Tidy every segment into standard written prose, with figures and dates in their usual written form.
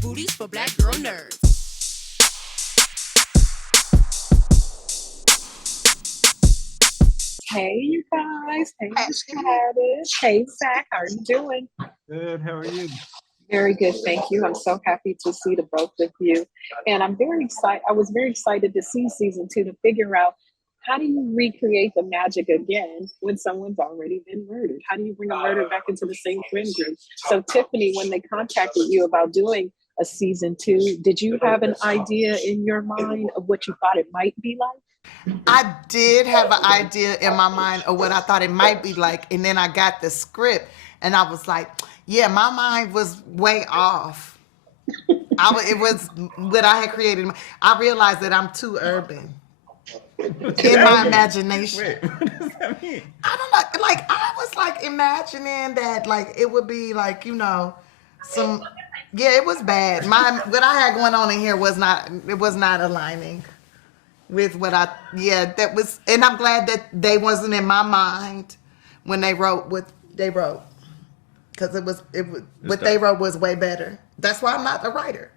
booties for black girl nerds. Hey, you guys. Hey, Miss Haddish. Hey, Zach. How are you doing? Good. How are you? Very good, thank you. I'm so happy to see the both of you. And I'm very excited. I was very excited to see season 2 to figure out how do you recreate the magic again when someone's already been murdered? How do you bring a murder back into the same friend group? So, Tiffany, when they contacted you about doing a season 2, did you have an idea in your mind of what you thought it might be like? I did have an idea in my mind of what I thought it might be like, and then I got the script, and I was like, yeah, my mind was way off. It was what I had created. I realized that I'm too urban in my imagination. Wait, what does that mean? I don't know. Like, I was like imagining that, like, it would be like, you know, some. Yeah, it was bad. What I had going on in here was not aligning with what that was, and I'm glad that they wasn't in my mind when they wrote what they wrote, because it was what they wrote was way better. That's why I'm not a writer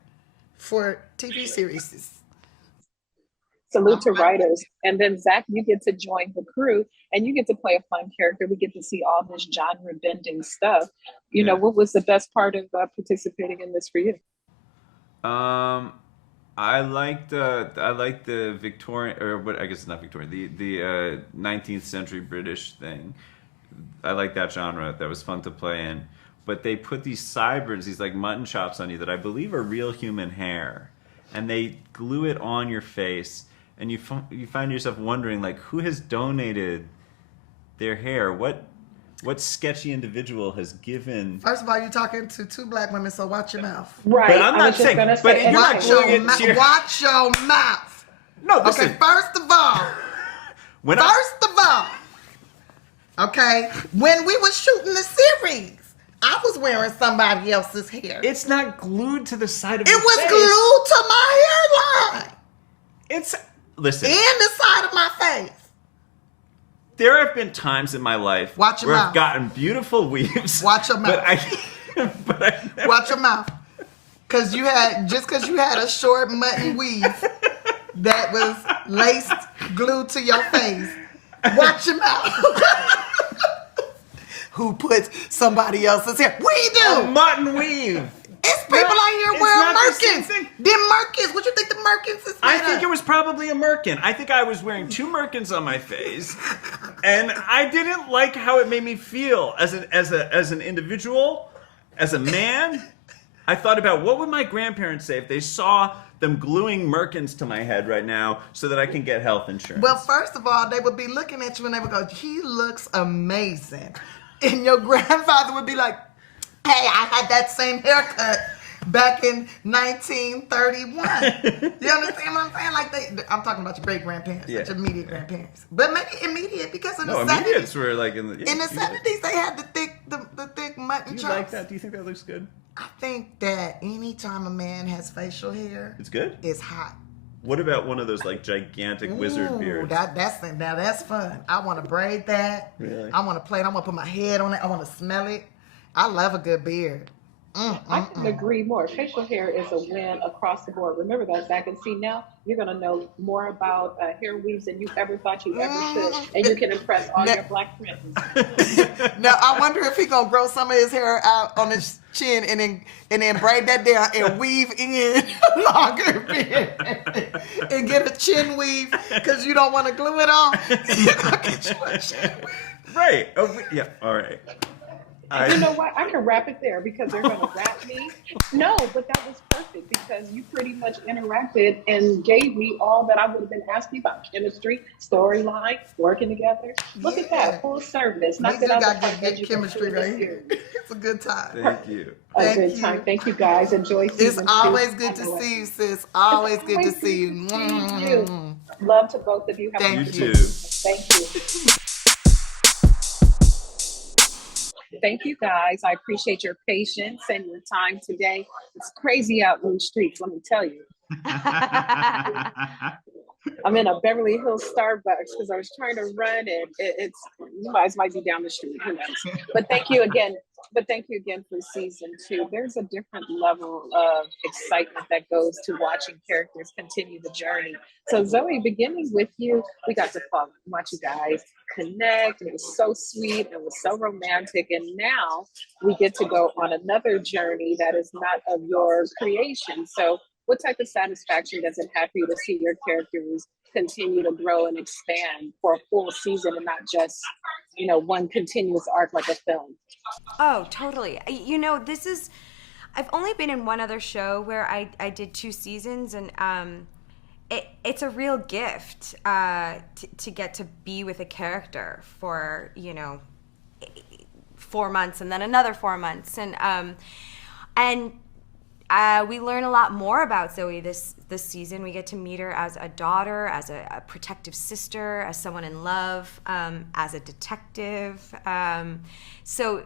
for TV series. Salute to writers. And then Zach, you get to join the crew and you get to play a fun character. We get to see all this genre bending stuff. You know, what was the best part of participating in this for you? I like the Victorian, or what, I guess it's not Victorian, the 19th century British thing. I like that genre. That was fun to play in. But they put these sideburns, these like mutton chops on you that I believe are real human hair, and they glue it on your face, and you find yourself wondering, like, who has donated their hair? What sketchy individual has given? First of all, you're talking to two black women, so watch your mouth. Right. But I'm not saying. But you're not gluing it to your... Watch your mouth. No, listen. Okay, first of all, okay, when we were shooting the series, I was wearing somebody else's hair. It's not glued to the side of your face. It was glued to my hairline. Listen. And the side of my face. There have been times in my life where I've gotten beautiful weaves. Watch your mouth. But I never... Watch your mouth. Because you had a short mutton weave that was laced, glued to your face. Watch your mouth. Who puts somebody else's hair? We do. A mutton weave. It's people out here wearing merkins. Them merkins. What you think the merkins is? I think it was probably a merkin. I think I was wearing 2 merkins on my face, and I didn't like how it made me feel as an individual, as a man. I thought about what would my grandparents say if they saw them gluing merkins to my head right now so that I can get health insurance. Well, first of all, they would be looking at you and they would go, "He looks amazing," and your grandfather would be like, "Hey, I had that same haircut back in 1931. You understand what I'm saying? Like I'm talking about your great grandparents, your immediate grandparents, but maybe immediate because in the 70s, immediates were like in the 70s they had the thick mutton chops. Do you like that? Do you think that looks good? I think that anytime a man has facial hair, it's good. It's hot. What about one of those like gigantic wizard beards? That's fun. I want to braid that. Really? I want to play it. I want to put my head on it. I want to smell it. I love a good beard. I couldn't agree more. Facial hair is a win across the board. Remember that, Zach. And see, now you're going to know more about hair weaves than you ever thought you ever could. And you can impress all your black friends. Now, I wonder if he's going to grow some of his hair out on his chin and then braid that down and weave in longer beard and get a chin weave because you don't want to glue it on. You're going to get you a chin weave. Right. Oh, yeah. All right. You know what? I can wrap it there because they're going to wrap me. No, but that was perfect because you pretty much interacted and gave me all that I would have been asking about: chemistry, storyline, working together. Look at that, full service. Not that I was good chemistry right here. It's a good time. Thank you. A good time. Thank you, guys. Enjoy season 2. It's always good to see you, sis. Always good to see you. Thank you. Love to both of you. Thank you. Thank you. Thank you, guys. I appreciate your patience and your time today. It's crazy out in the streets, let me tell you. I'm in a Beverly Hills Starbucks because I was trying to run, and it's you guys might be down the street, who knows? But thank you again. But thank you again for season 2. There's a different level of excitement that goes to watching characters continue the journey. So Zoe, beginning with you, we got to watch you guys connect, and it was so sweet, and it was so romantic, and now we get to go on another journey that is not of your creation. So what type of satisfaction does it have for you to see your characters continue to grow and expand for a full season and not just, one continuous arc like a film? Oh, totally. I've only been in one other show where I did 2 seasons, and it's a real gift to get to be with a character for 4 months and then another 4 months, and we learn a lot more about Zoe this season. We get to meet her as a daughter, as a protective sister, as someone in love, as a detective. So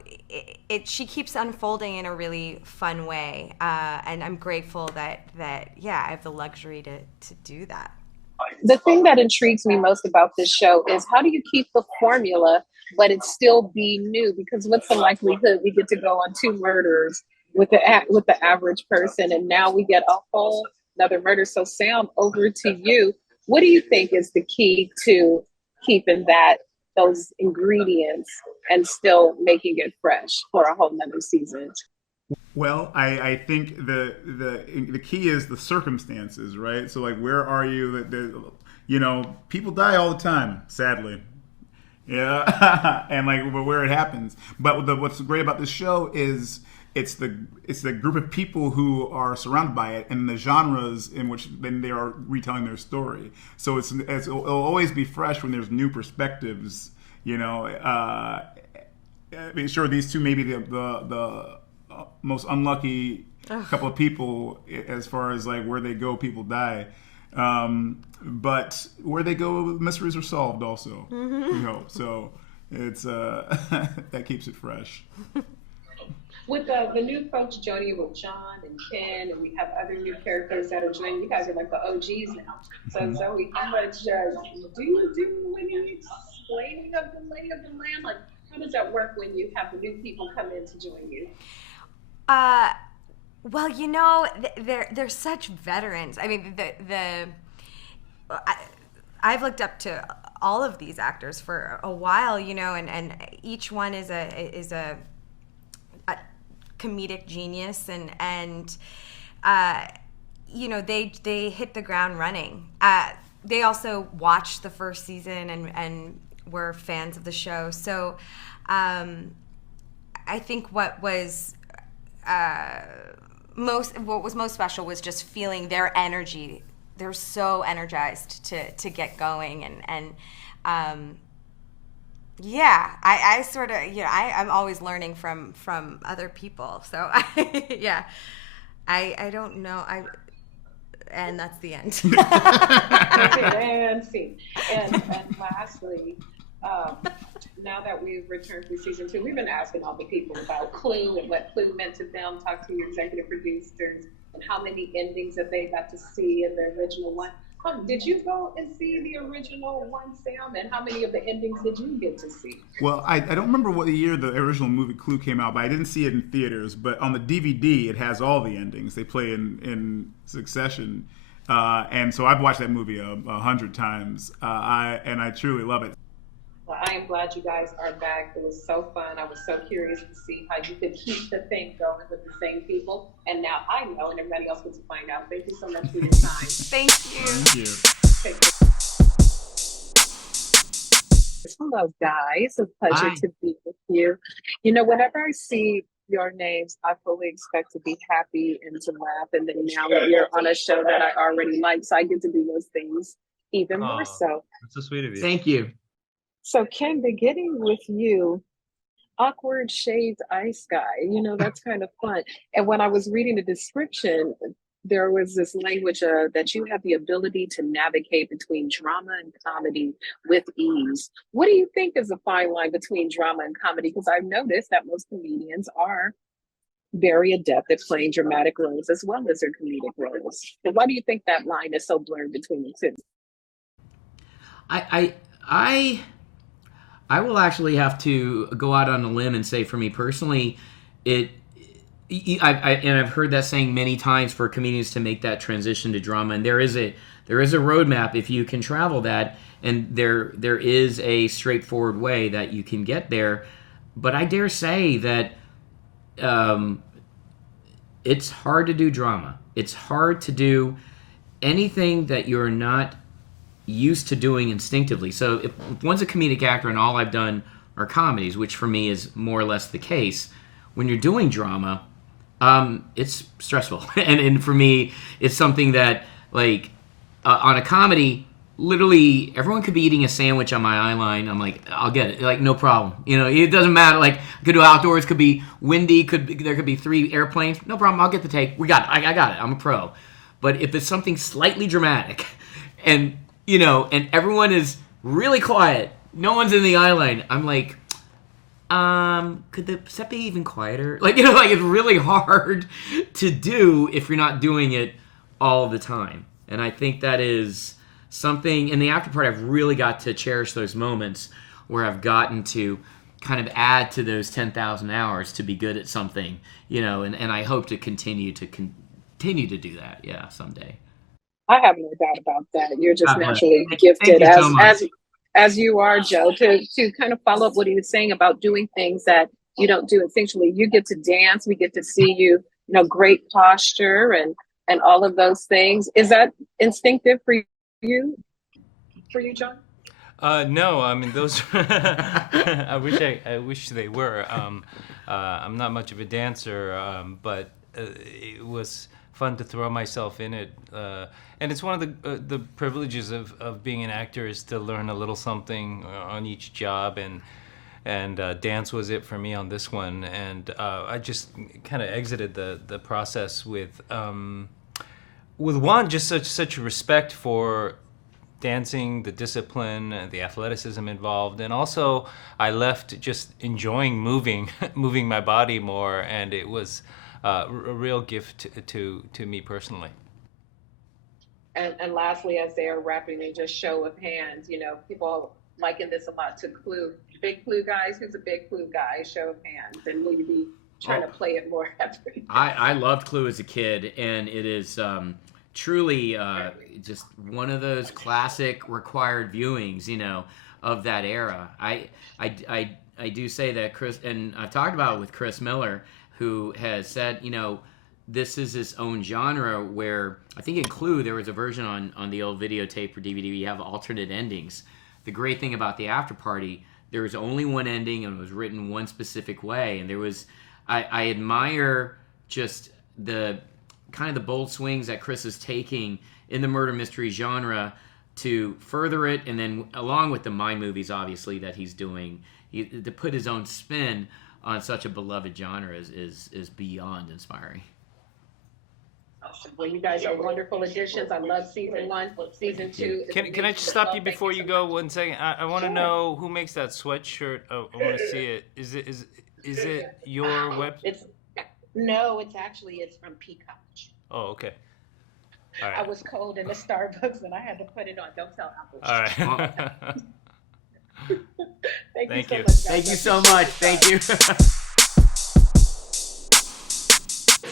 she keeps unfolding in a really fun way, and I'm grateful that I have the luxury to do that. The thing that intrigues me most about this show is how do you keep the formula, but it still be new? Because what's the likelihood we get to go on 2 murders with the average person, and now we get a whole another murder? So Sam, over to you. What do you think is the key to keeping those ingredients and still making it fresh for a whole nother season? Well, I think the key is the circumstances, right? So like, where are you? People die all the time, sadly. Yeah, and like where it happens. But what's great about this show is it's the group of people who are surrounded by it and the genres in which then they are retelling their story. So it'll always be fresh when there's new perspectives. I mean, sure, these two may be the most unlucky couple of people as far as like where they go, people die. But where they go, mysteries are solved also. Mm-hmm. So it's that keeps it fresh. With the new folks joining with John and Ken, and we have other new characters that are joining, you guys are like the OGs now. So Zoe, how much do you do any explaining of the lay of the land? Like, how does that work when you have the new people come in to join you? Well, they're such veterans. I mean, I've looked up to all of these actors for a while, and each one is a comedic genius, and they hit the ground running. They also watched the first season and were fans of the show. So I think what was most special was just feeling their energy. They're so energized to get going, and I sort of, I'm always learning from other people. So I don't know. And that's the end. And see. And lastly, now that we've returned for season 2, we've been asking all the people about Clue and what Clue meant to them. Talk to your executive producers and how many endings that they got to see in the original one. Did you go and see the original one, Sam? And how many of the endings did you get to see? Well, I don't remember what year the original movie Clue came out, but I didn't see it in theaters. But on the DVD, it has all the endings. They play in succession. And so I've watched that movie 100 times. And I truly love it. Well, I am glad you guys are back. It was so fun. I was so curious to see how you could keep the thing going with the same people. And now I know, and everybody else gets to find out. Thank you so much for your time. Thank you. Thank you. Take care. Hello, guys. A pleasure to be with you. Whenever I see your names, I fully expect to be happy and to laugh. And then now that you're on a show that I already like, so I get to do those things even more so. That's so sweet of you. Thank you. So, Ken, beginning with you, awkward shaved ice guy, that's kind of fun. And when I was reading the description, there was this language that you have the ability to navigate between drama and comedy with ease. What do you think is the fine line between drama and comedy? Because I've noticed that most comedians are very adept at playing dramatic roles as well as their comedic roles. So why do you think that line is so blurred between the two? I I will actually have to go out on a limb and say, for me personally, and I've heard that saying many times for comedians to make that transition to drama, and there is a roadmap if you can travel that, and there is a straightforward way that you can get there. But I dare say that it's hard to do drama. It's hard to do anything that you're not used to doing instinctively. So if one's a comedic actor and all I've done are comedies, which for me is more or less the case, when you're doing drama, it's stressful. and for me, it's something that, like, on a comedy, literally everyone could be eating a sandwich on my eye line. I'm like, I'll get it. Like, no problem. You know, it doesn't matter. Like, I could do outdoors, could be windy, there could be 3 airplanes. No problem. I'll get the take. We got it. I got it. I'm a pro. But if it's something slightly dramatic and, you know, and everyone is really quiet, no one's in the eye line, I'm like, could the set be even quieter? Like, you know, like, it's really hard to do if you're not doing it all the time. And I think that is something in the Afterparty. I've really got to cherish those moments where I've gotten to kind of add to those 10,000 hours to be good at something, you know, and I hope to continue to do that, yeah, someday. I have no doubt about that. You're just God bless. naturally Thank gifted, you so much. as you are, Joe. To kind of follow up what he was saying about doing things that you don't do instinctually. You get to dance. We get to see you, you know, great posture and all of those things. Is that instinctive for you? For you, John? No, I mean those. I wish they were. I'm not much of a dancer, but it was fun to throw myself in it. And it's one of the privileges of being an actor is to learn a little something on each job, and dance was it for me on this one. And I just kind of exited the process with one, just such respect for dancing, the discipline, the athleticism involved, and also I left just enjoying moving my body more, and it was a real gift to me personally. And lastly, as they are wrapping, in just show of hands, you know, people liken this a lot to Clue. Big Clue guys, who's a big Clue guy? Show of hands. And will you be trying to play it more heavily? I loved Clue as a kid, and it is truly just one of those classic required viewings, you know, of that era. I do say that Chris, and I've talked about it with Chris Miller, who has said, you know, this is his own genre where I think in Clue there was a version on the old videotape or DVD where you have alternate endings. The great thing about the Afterparty, there was only one ending and it was written one specific way. And there was, I admire just the kind of the bold swings that Chris is taking in the murder mystery genre to further it, and then along with the mind movies, obviously, that he's doing, to put his own spin on such a beloved genre is beyond inspiring. Well, you guys are wonderful additions. I love season 1, season 2. Can I just stop you before you go 1 second? I want to know who makes that sweatshirt. Oh, I want to see it. Is it your web? No, it's from Peacock. Oh, okay. All right. I was cold in the Starbucks and I had to put it on. Don't tell Apple. All right. Thank you so much, guys. Thank you so much. Thank you.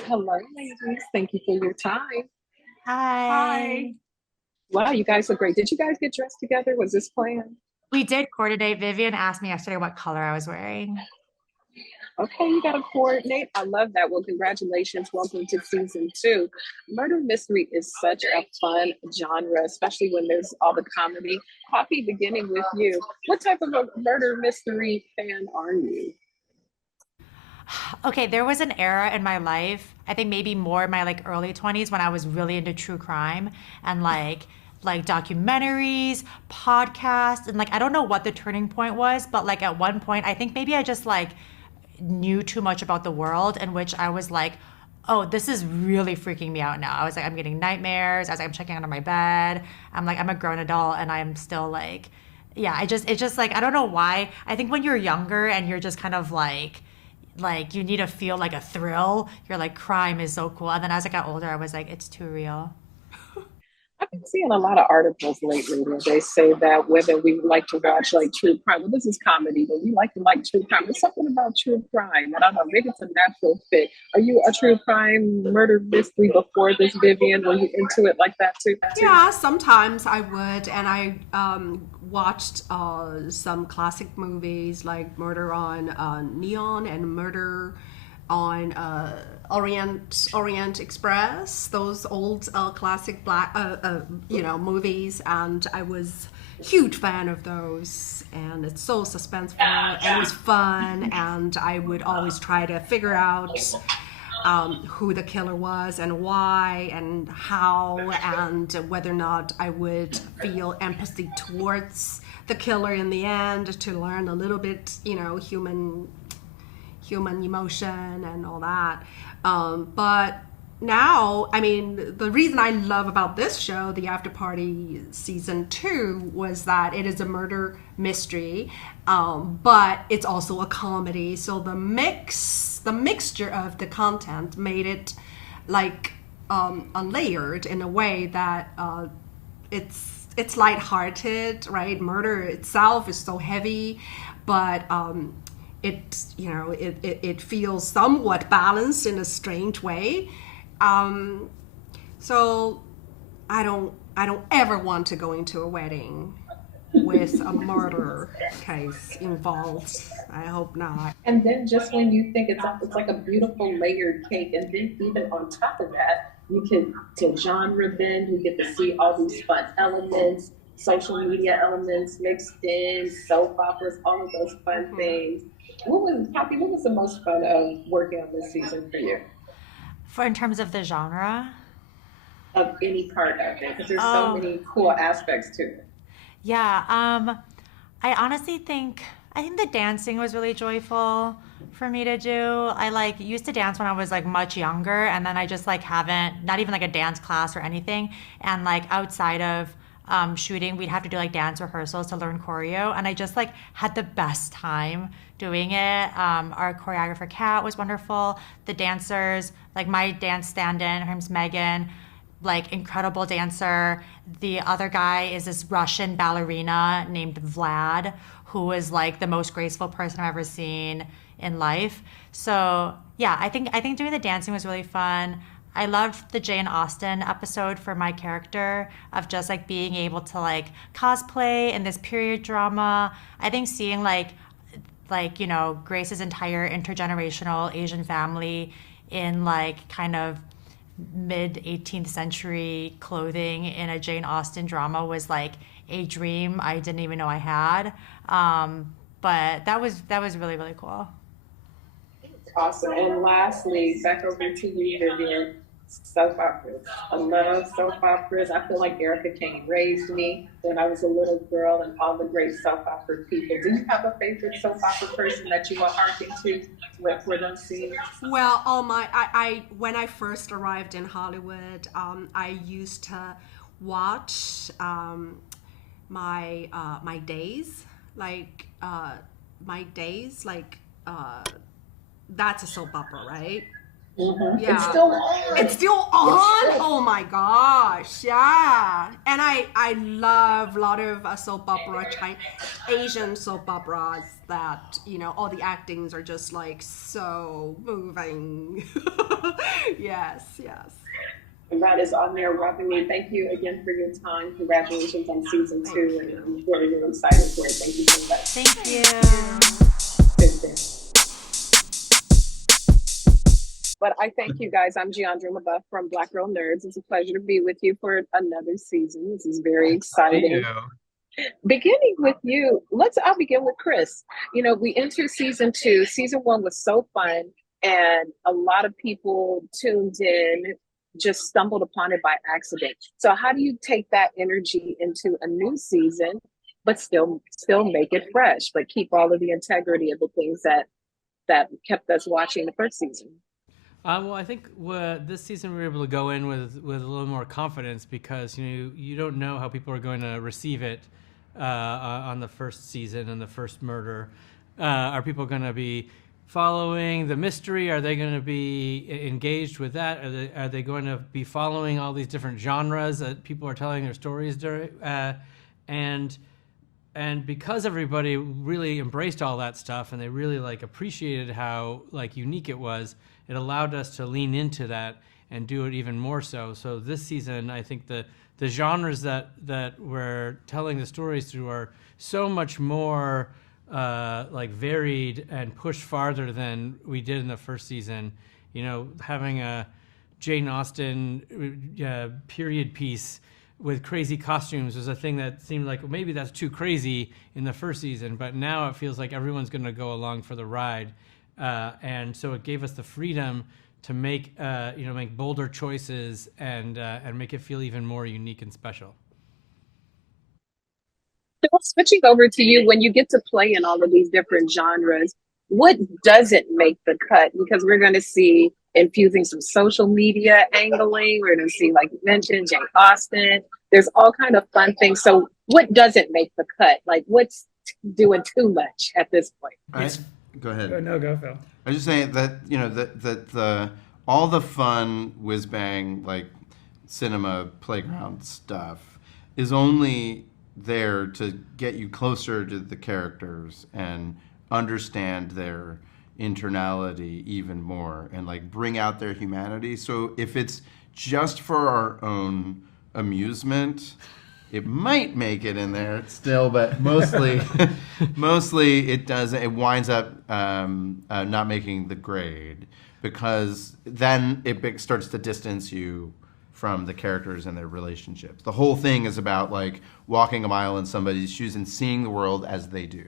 Hello, ladies. Thank you for your time. Hi. Wow, you guys look great. Did you guys get dressed together? Was this planned? We did coordinate. Vivian asked me yesterday what color I was wearing. Okay, you got to coordinate. I love that. Well, congratulations. Welcome to season 2. Murder mystery is such a fun genre, especially when there's all the comedy. Poppy, beginning with you. What type of a murder mystery fan are you? Okay, there was an era in my life, I think maybe more in my like early 20s, when I was really into true crime and like documentaries, podcasts, and like I don't know what the turning point was, but like at one point I think maybe I just like knew too much about the world, in which I was like, oh, this is really freaking me out now. I was like, I'm getting nightmares. I was like, I'm checking under my bed. I'm like, I'm a grown adult and I'm still like, yeah, it's just like, I don't know why. I think when you're younger and you're just kind of like you need to feel like a thrill, you're like, crime is so cool. And then as I got older, I was like, it's too real. I I've been seeing a lot of articles lately where they say that whether we like to watch like true crime, well, this is comedy, but we like to like true crime. There's something about true crime. I don't know, maybe it's a natural fit. Are you a true crime murder mystery before this, Vivian? Were you into it like that too? Yeah, sometimes I would, and I watched some classic movies like Murder on Neon and Murder on Orient Express. Those old classic black movies, and I was huge fan of those. And it's so suspenseful, and it was fun, and I would always try to figure out who the killer was and why and how, and whether or not I would feel empathy towards the killer in the end, to learn a little bit, human emotion and all that. But now, I mean, the reason I love about this show, the Afterparty season 2, was that it is a murder mystery, but it's also a comedy. So the mixture of the content made it like unlayered in a way that it's lighthearted, right? Murder itself is so heavy, but it feels somewhat balanced in a strange way. So I don't ever want to go into a wedding with a murder case involved. I hope not. And then just when you think it's like a beautiful layered cake, and then even on top of that, you can to genre bend. You get to see all these fun elements, social media elements mixed in, soap operas, all of those fun things. What was the most fun of working on this season for you? In terms of the genre? Of any part of it, because there's so many cool aspects to it. Yeah, I honestly think the dancing was really joyful for me to do. I used to dance when I was much younger, and then I just haven't, not even a dance class or anything. And outside of shooting, we'd have to do dance rehearsals to learn choreo, and I just had the best time doing it. Our choreographer Kat was wonderful. The dancers, my dance stand-in, her name's Megan, incredible dancer. The other guy is this Russian ballerina named Vlad, who is the most graceful person I've ever seen in life. So yeah, I think doing the dancing was really fun. I loved the Jane Austen episode for my character of just being able to cosplay in this period drama. I think seeing Grace's entire intergenerational Asian family in kind of mid 18th century clothing in a Jane Austen drama was a dream I didn't even know I had. But that was really, really cool. Awesome. And lastly, back over to you, Vivian. Soap operas. I love soap operas. I feel like Erica Kane raised me when I was a little girl, and all the great soap opera people. Do you have a favorite soap opera person that you are hearkening to for those scenes? Well, I when I first arrived in Hollywood, I used to watch my days, that's a soap opera, right? Mm-hmm. Yeah. It's still on. It's still on. Oh my gosh, yeah. And I love a lot of soap opera, Asian soap operas that all the actings are just so moving. Yes. And that is on there, Robin. Thank you again for your time. Congratulations on season 2, and I'm very, very excited for it. Thank you so much. Thank you. Good. But I thank you guys. I'm Jeandra LeBeauf from Black Girl Nerds. It's a pleasure to be with you for another season. This is very exciting. Beginning with you, I'll begin with Chris. We entered season 2. Season 1 was so fun, and a lot of people tuned in, just stumbled upon it by accident. So how do you take that energy into a new season, but still make it fresh, but keep all of the integrity of the things that kept us watching the first season? Well, I think this season we were able to go in with a little more confidence, because you don't know how people are going to receive it on the first season and the first murder. Are people going to be following the mystery? Are they going to be engaged with that? Are they going to be following all these different genres that people are telling their stories during? And because everybody really embraced all that stuff and they really like appreciated how like unique it was, it allowed us to lean into that and do it even more so. So this season, I think the genres that we're telling the stories through are so much more like varied and pushed farther than we did in the first season. You know, having a Jane Austen period piece with crazy costumes was a thing that seemed like, well, maybe that's too crazy in the first season, but now it feels like everyone's going to go along for the ride. And so it gave us the freedom to make bolder choices and make it feel even more unique and special. So switching over to you, when you get to play in all of these different genres, what doesn't make the cut? Because we're going to see infusing some social media angling. We're going to see, like you mentioned, Jane Austen. There's all kind of fun things. So what doesn't make the cut? Like what's doing too much at this point? Go ahead. Go, Phil. I was just saying that the all the fun whiz bang like cinema playground stuff is only there to get you closer to the characters and understand their internality even more and like bring out their humanity. So if it's just for our own amusement, it might make it in there still, but mostly it doesn't. It winds up not making the grade because then it starts to distance you from the characters and their relationships. The whole thing is about like walking a mile in somebody's shoes and seeing the world as they do.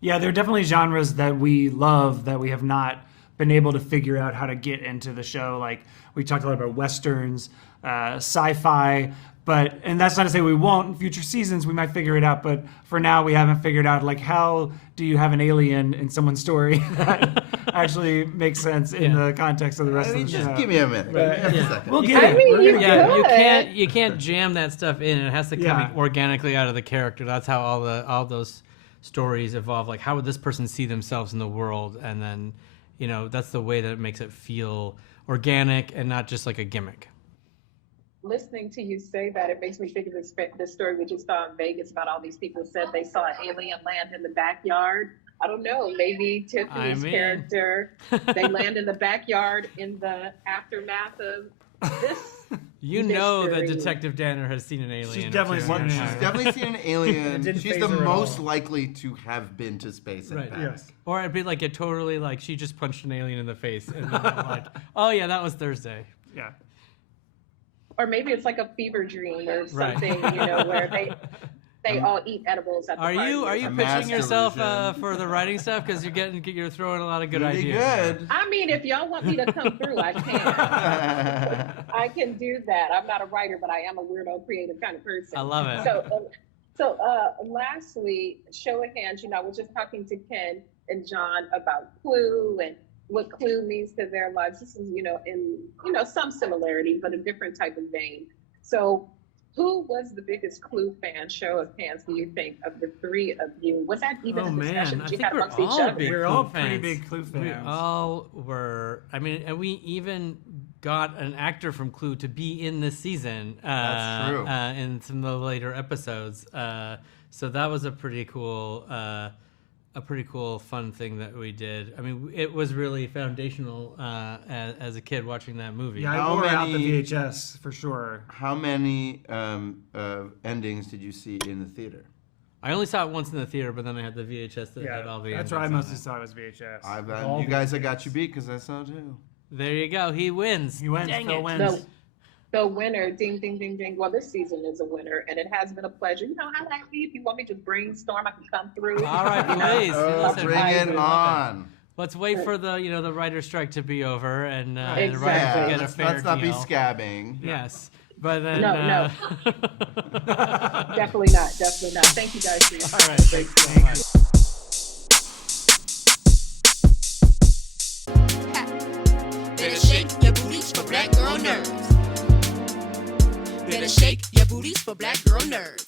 Yeah, there are definitely genres that we love that we have not been able to figure out how to get into the show. Like we talked a lot about Westerns, sci-fi, and that's not to say we won't in future seasons. We might figure it out, but for now we haven't figured out like how do you have an alien in someone's story that actually makes sense in the context of the rest of the show. Just give me a minute. We'll get it. You can't jam that stuff in. It has to come organically out of the character. That's how all those stories evolve. Like how would this person see themselves in the world, and then that's the way that it makes it feel organic and not just like a gimmick. Listening to you say that, it makes me think of this story we just saw in Vegas about all these people said they saw an alien land in the backyard. I don't know, maybe Tiffany's character, they land in the backyard in the aftermath of this. That Detective Danner has seen an alien. She's definitely seen an alien. She's the most likely to have been to space and back. Yes. Or it'd be like it totally like she just punched an alien in the face and then I'm like, oh yeah, that was Thursday. Yeah. Or maybe it's like a fever dream or something, where they all eat edibles at the party. Are you pitching yourself for the writing stuff? Because you're throwing a lot of good ideas. Good. I mean, if y'all want me to come through, I can. I can do that. I'm not a writer, but I am a weirdo, creative kind of person. I love it. So lastly, show of hands. I was just talking to Ken and John about Clue and what Clue means to their lives. This is, in some similarity, but a different type of vein. So who was the biggest Clue fan? Show of hands, do you think, of the three of you? Was that even a discussion that you had amongst each other? We're all pretty big Clue fans. We all were. I mean, and we even got an actor from Clue to be in this season. That's true. In some of the later episodes. So that was a pretty cool, fun thing that we did. I mean, it was really foundational as a kid watching that movie. Yeah, I wore out the VHS for sure. How many endings did you see in the theater? I only saw it once in the theater, but then I had the VHS that had all the endings. That's where I mostly saw it was VHS. You guys, I got you beat because I saw it too. There you go. He wins. Phil wins. The winner, ding, ding, ding, ding. Well, this season is a winner, and it has been a pleasure. Highlight me if you want me to brainstorm. I can come through. All right, please. Bring it on. Let's wait for the writer's strike to be over and exactly. the writers to get a fair Let's not deal. be scabbing. Yes, but then no. Definitely not. Thank you guys for your all right, thanks so much. Better shake your booties for black girl nerds. Better shake your booties for black girl nerds.